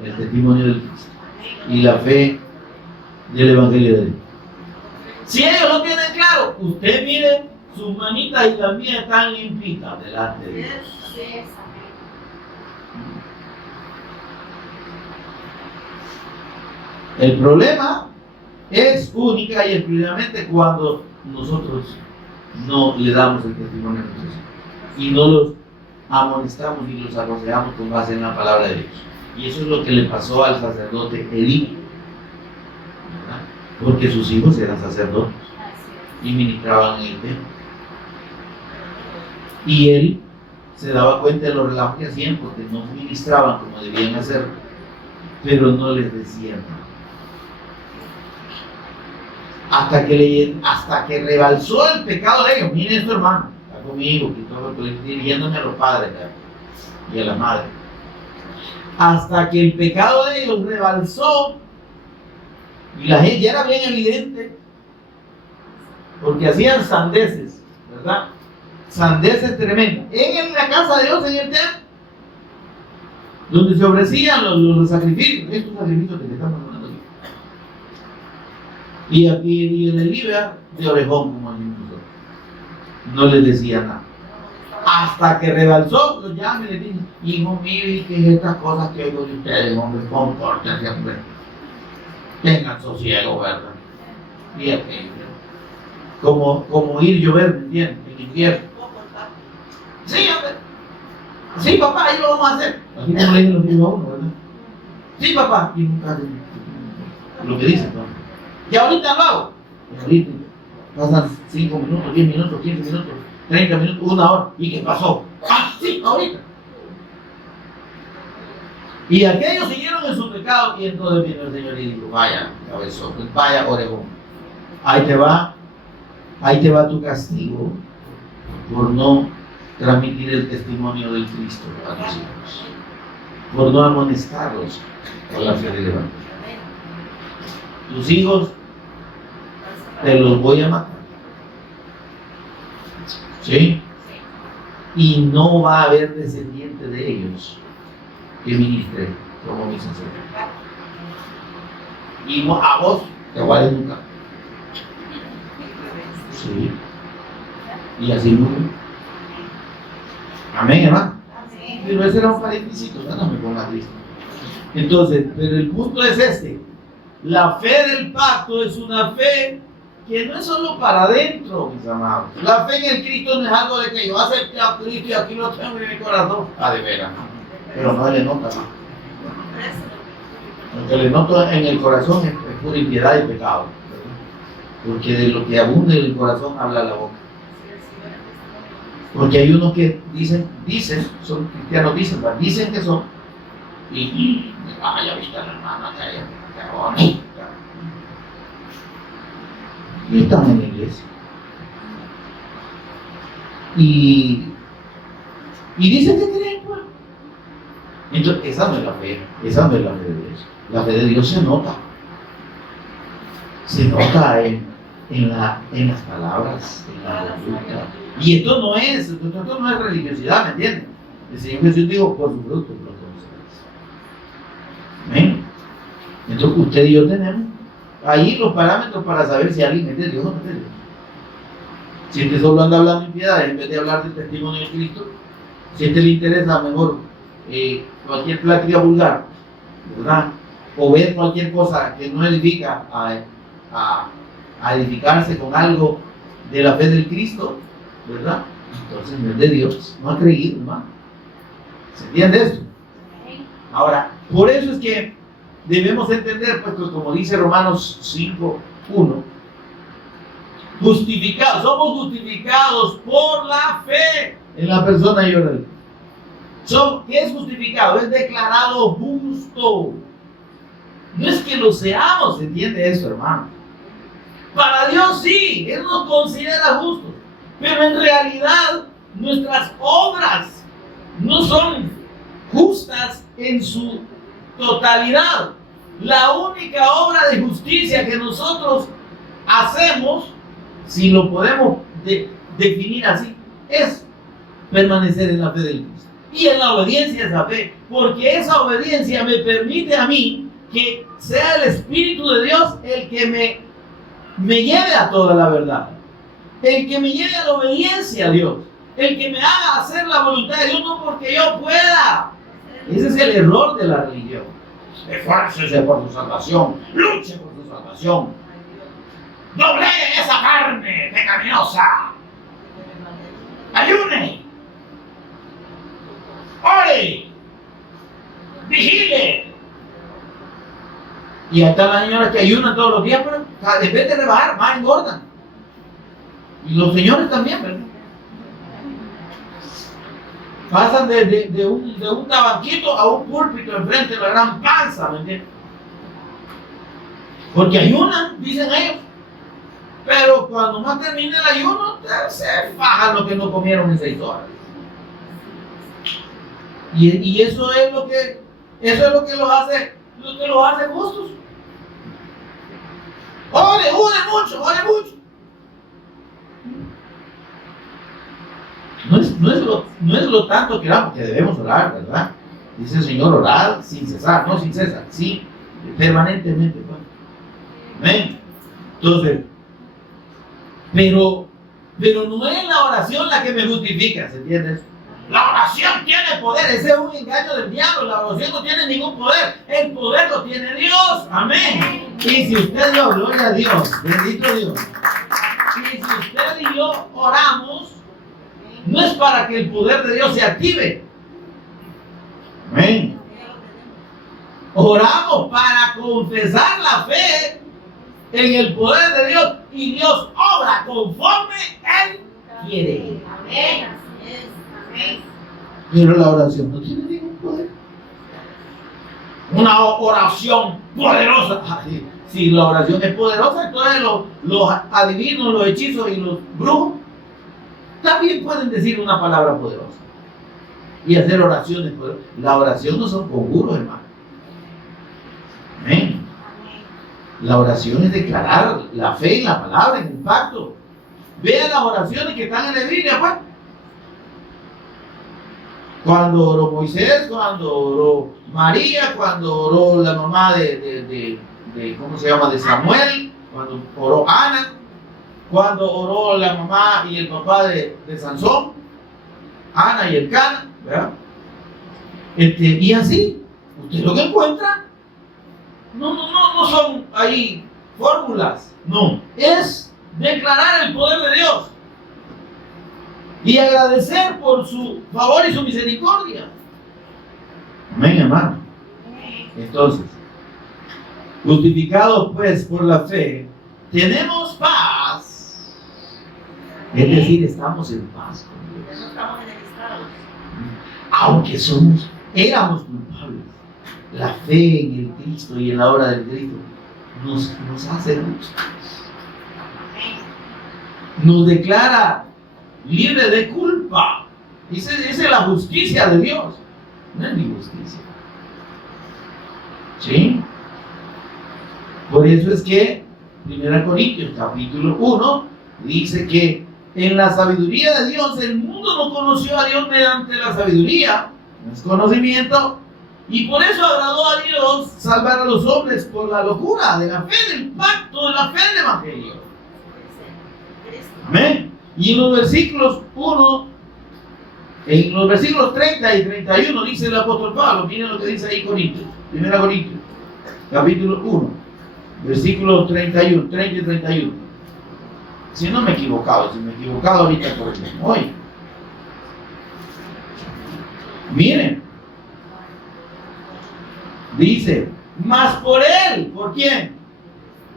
el testimonio del Cristo y la fe del Evangelio de Dios. Si ellos lo tienen claro, usted mire, sus manitas y las mías están limpitas delante de Dios. El problema es única y exclusivamente cuando nosotros no le damos el testimonio a Jesús y no los amonestamos y los aconsejamos con base en la palabra de Dios. Y eso es lo que le pasó al sacerdote Elí, ¿verdad? Porque sus hijos eran sacerdotes y ministraban en el templo. Y él se daba cuenta de los relajos que hacían porque no ministraban como debían hacer, pero no les decían nada. Hasta que rebalsó el pecado de ellos. Miren esto, hermano, está conmigo, que estoy dirigiéndome a los padres y a la madre. Hasta que el pecado de ellos rebalsó y la gente ya era bien evidente, porque hacían sandeces, ¿verdad? Sandeces tremendas en la casa de Dios, en el templo, donde se ofrecían los sacrificios, estos sacrificios que estamos hablando aquí. Y aquí en el Libia de orejón, como decimos nosotros, no les decía nada. Hasta que rebalsó, los llama y le dice: hijo mío, ¿y qué es estas cosas que oigo de ustedes, hombre? Compórtense, hombre. Tengan sosiego, ¿verdad? Y aquello, como ir llover, ¿me entiendes? En invierno. Sí, hombre. Sí, papá, ahí lo vamos a hacer. Así como le dicen los hijos a uno, ¿verdad? Sí, papá. Y nunca hacen lo que dicen, ¿no? Y ahorita lo hago. Y ahorita pasan 5 minutos, 10 minutos, 15 minutos, 30 minutos, 1 hora. ¿Y qué pasó? ¡Ah, sí, ahorita! Y aquellos siguieron en su pecado y entonces vino el Señor y dijo: vaya, cabezón, vaya, orejón. Ahí te va tu castigo por no transmitir el testimonio del Cristo a tus hijos, por no amonestarlos con la fe del Evangelio. Tus hijos te los voy a matar, ¿sí? Y no va a haber descendiente de ellos que ministre como mi sacerdote. Y a vos te voy a educar. Sí. Y así murió. Amén, hermano. Pero ese era un paréntesis, no me ponga triste. Entonces, pero el punto es este. La fe del pacto es una fe que no es solo para adentro, mis amados. La fe en el Cristo no es algo de que yo acepté a Cristo y aquí lo tengo en mi corazón. De veras, no. Pero no le nota, ¿no? Lo que le noto en el corazón es pura impiedad y pecado. Porque de lo que abunda en el corazón habla la boca. Porque hay unos que dicen, son cristianos, dicen que son. Y ya viste a la hermana, que bonita. Y están en la iglesia. Y dicen que creen, pues. Entonces, esa no es la fe de Dios. La fe de Dios se nota en las palabras, en la conducta. Y esto no es religiosidad, ¿me entienden? El Señor Jesús dijo, por su fruto lo conoceréis. Amén. Entonces, usted y yo tenemos ahí los parámetros para saber si alguien es de Dios o no es de Dios. Si usted solo anda hablando impiedades en vez de hablar del testimonio de Cristo, si a usted le interesa mejor cualquier plática vulgar, ¿verdad? O ver cualquier cosa que no edifica a edificarse con algo de la fe del Cristo, ¿verdad? Entonces no es de Dios, no ha creído, hermano. ¿Se entiende esto? Ahora, por eso es que debemos entender, pues, como dice Romanos 5:1, somos justificados por la fe en la persona y obra de Dios. ¿Qué es justificado? Es declarado justo. No es que lo seamos, ¿se entiende eso, hermano? Para Dios sí, Él nos considera justos, pero en realidad nuestras obras no son justas en su totalidad. La única obra de justicia que nosotros hacemos, si lo podemos definir así, es permanecer en la fe del Cristo y en la obediencia a esa fe, porque esa obediencia me permite a mí que sea el Espíritu de Dios el que me lleve a toda la verdad, el que me lleve a la obediencia a Dios, el que me haga hacer la voluntad de Dios, no porque yo pueda. Ese es el error de la religión. Esfuércese por su salvación, luche por su salvación, doblegue esa carne pecaminosa, ayune, ore, vigile. Y ahí están las señoras que ayunan todos los días, pero en vez de rebajar, más engordan. Y los señores también, ¿verdad? Pasan de un tabanquito a un púlpito enfrente de la gran panza, ¿me entiendes? Porque ayunan, dicen ellos. Pero cuando más termina el ayuno, se fajan lo que no comieron en 6 horas. Y eso es lo que los hace justos. Ore mucho. No es lo tanto que debemos orar, ¿verdad? Dice el Señor, orar sin cesar, no sin cesar, sí, permanentemente. Pues. Amén. Entonces, pero no es la oración la que me justifica, ¿se entiende? La oración tiene poder, ese es un engaño del diablo, la oración no tiene ningún poder, el poder lo tiene Dios, amén. Y si usted lo, gloria a Dios, bendito Dios. Y si usted y yo oramos, no es para que el poder de Dios se active. Amén. Oramos para confesar la fe en el poder de Dios y Dios obra conforme Él quiere. Amén. Pero la oración no tiene ningún poder. Una oración poderosa. Si la oración es poderosa, entonces los adivinos, los hechizos y los brujos también pueden decir una palabra poderosa y hacer oraciones poderosas. La oración no son conjuros, hermano. Amén. La oración es declarar la fe en la palabra, en el pacto. Vean las oraciones que están en la Biblia, pues. Cuando oró Moisés, cuando oró María, cuando oró la mamá de ¿cómo se llama? De Samuel, cuando oró Ana, cuando oró la mamá y el papá de Sansón, Ana y el Cana, ¿verdad? Y así, usted lo que encuentra no son ahí fórmulas, no, es declarar el poder de Dios y agradecer por su favor y su misericordia. Amén, hermano. Entonces, justificados pues por la fe, tenemos paz. Es decir, estamos en paz con Dios. No estamos enemistados. Aunque éramos culpables. La fe en el Cristo y en la obra del Cristo nos hace justos. Nos declara libre de culpa. Esa es la justicia de Dios. No es mi justicia. ¿Sí? Por eso es que 1 Corintios capítulo 1 dice que en la sabiduría de Dios el mundo no conoció a Dios mediante la sabiduría, no es conocimiento, y por eso agradó a Dios salvar a los hombres por la locura de la fe del pacto, de la fe del evangelio. Amén. Y en los versículos 30 y 31 dice el apóstol Pablo, miren lo que dice ahí Corintios, 1 Corintios, capítulo 1, versículos 30 y 31. Si no me he equivocado, ahorita por el hoy. Miren, dice, mas por Él, ¿por quién?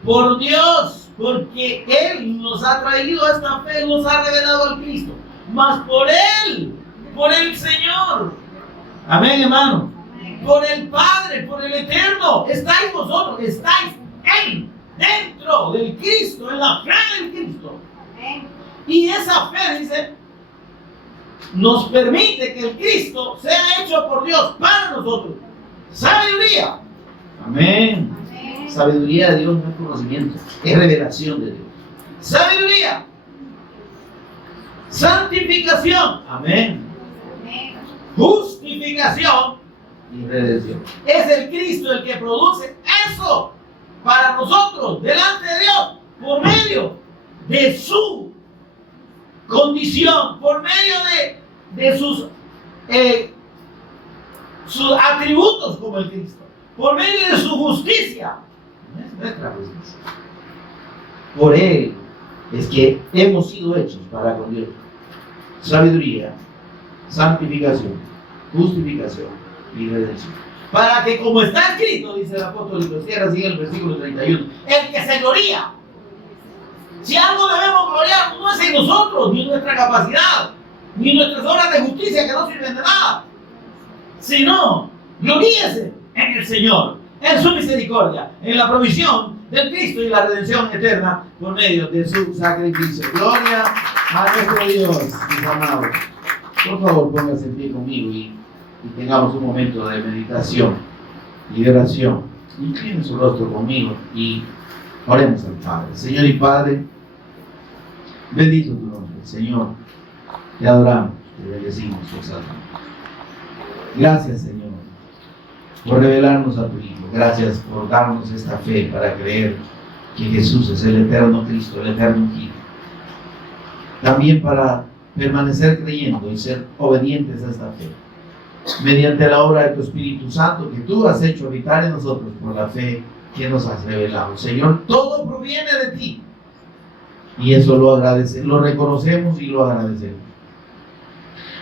Por Dios, porque Él nos ha traído a esta fe, nos ha revelado al Cristo, mas por Él, por el Señor. Amén, hermano. Por el Padre, por el Eterno. Estáis vosotros, estáis dentro del Cristo, en la fe del Cristo. Y esa fe, dice, nos permite que el Cristo sea hecho por Dios para nosotros. Sabiduría. Amén. Sabiduría de Dios no es conocimiento, es revelación de Dios. Sabiduría. Santificación. Amén. Justificación y redención. Es el Cristo el que produce eso para nosotros delante de Dios por medio de su condición, por medio de sus atributos como el Cristo, por medio de su justicia. No es nuestra justicia. Por Él es que hemos sido hechos para con Dios. Sabiduría, santificación, justificación y redención. Para que, como está escrito, dice el apóstol y Cierra así en el versículo 31, el que se gloría. Si algo debemos gloriar, no es en nosotros, ni en nuestra capacidad, ni en nuestras obras de justicia que no sirven de nada, sino gloríese en el Señor, en su misericordia, en la provisión del Cristo y la redención eterna por medio de su sacrificio. Gloria a nuestro Dios, mis amados. Por favor, pónganse en pie conmigo y tengamos un momento de meditación y de oración. Inclinen su rostro conmigo y oremos al Padre. Señor y Padre, bendito tu nombre, Señor. Te adoramos, te bendecimos, te exaltamos. Gracias, Señor, por revelarnos a tu Hijo. Gracias por darnos esta fe para creer que Jesús es el eterno Cristo, el eterno ungido. También para permanecer creyendo y ser obedientes a esta fe, mediante la obra de tu Espíritu Santo que tú has hecho habitar en nosotros por la fe que nos has revelado. Señor, todo proviene de ti. Y eso lo agradecemos, lo reconocemos y lo agradecemos.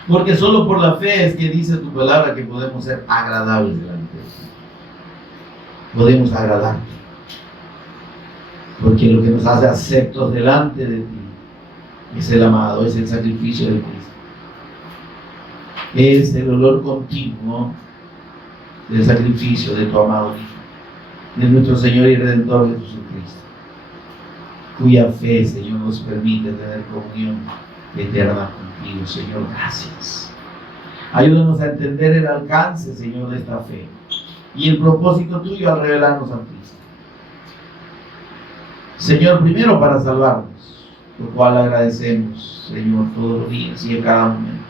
Porque solo por la fe es que dice tu palabra que podemos ser agradables delante de ti. Podemos agradarte. Porque lo que nos hace aceptos delante de ti es el amado, es el sacrificio de Cristo. Es el olor continuo del sacrificio de tu amado Hijo, de nuestro Señor y Redentor Jesucristo, cuya fe, Señor, nos permite tener comunión eterna contigo. Señor, gracias. Ayúdanos a entender el alcance, Señor, de esta fe y el propósito tuyo al revelarnos a Cristo. Señor, primero para salvarnos, lo cual agradecemos, Señor, todos los días y en cada momento.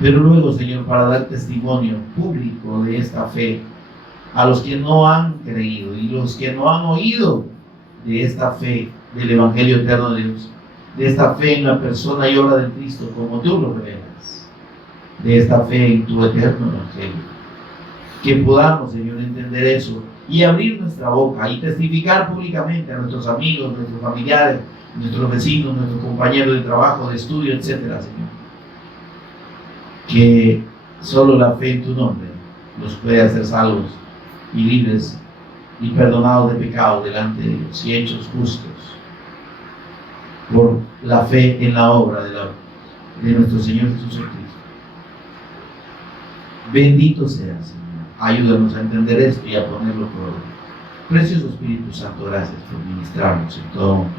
Pero luego, Señor, para dar testimonio público de esta fe a los que no han creído y los que no han oído de esta fe del Evangelio eterno de Dios, de esta fe en la persona y obra de Cristo como tú lo revelas, de esta fe en tu eterno Evangelio. Que podamos, Señor, entender eso y abrir nuestra boca y testificar públicamente a nuestros amigos, nuestros familiares, nuestros vecinos, nuestros compañeros de trabajo, de estudio, etcétera, Señor, que solo la fe en tu nombre nos puede hacer salvos y libres y perdonados de pecado delante de Dios y hechos justos por la fe en la obra de nuestro Señor Jesucristo. Bendito seas, Señor. Ayúdanos a entender esto y a ponerlo por obra. Precioso Espíritu Santo, gracias por ministrarnos en todo momento.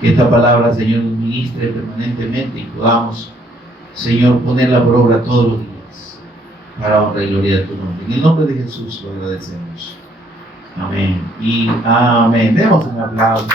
Que esta palabra, Señor, nos ministre permanentemente y podamos, Señor, ponerla por obra todos los días para honra y gloria de tu nombre. En el nombre de Jesús lo agradecemos. Amén y amén. Demos un aplauso.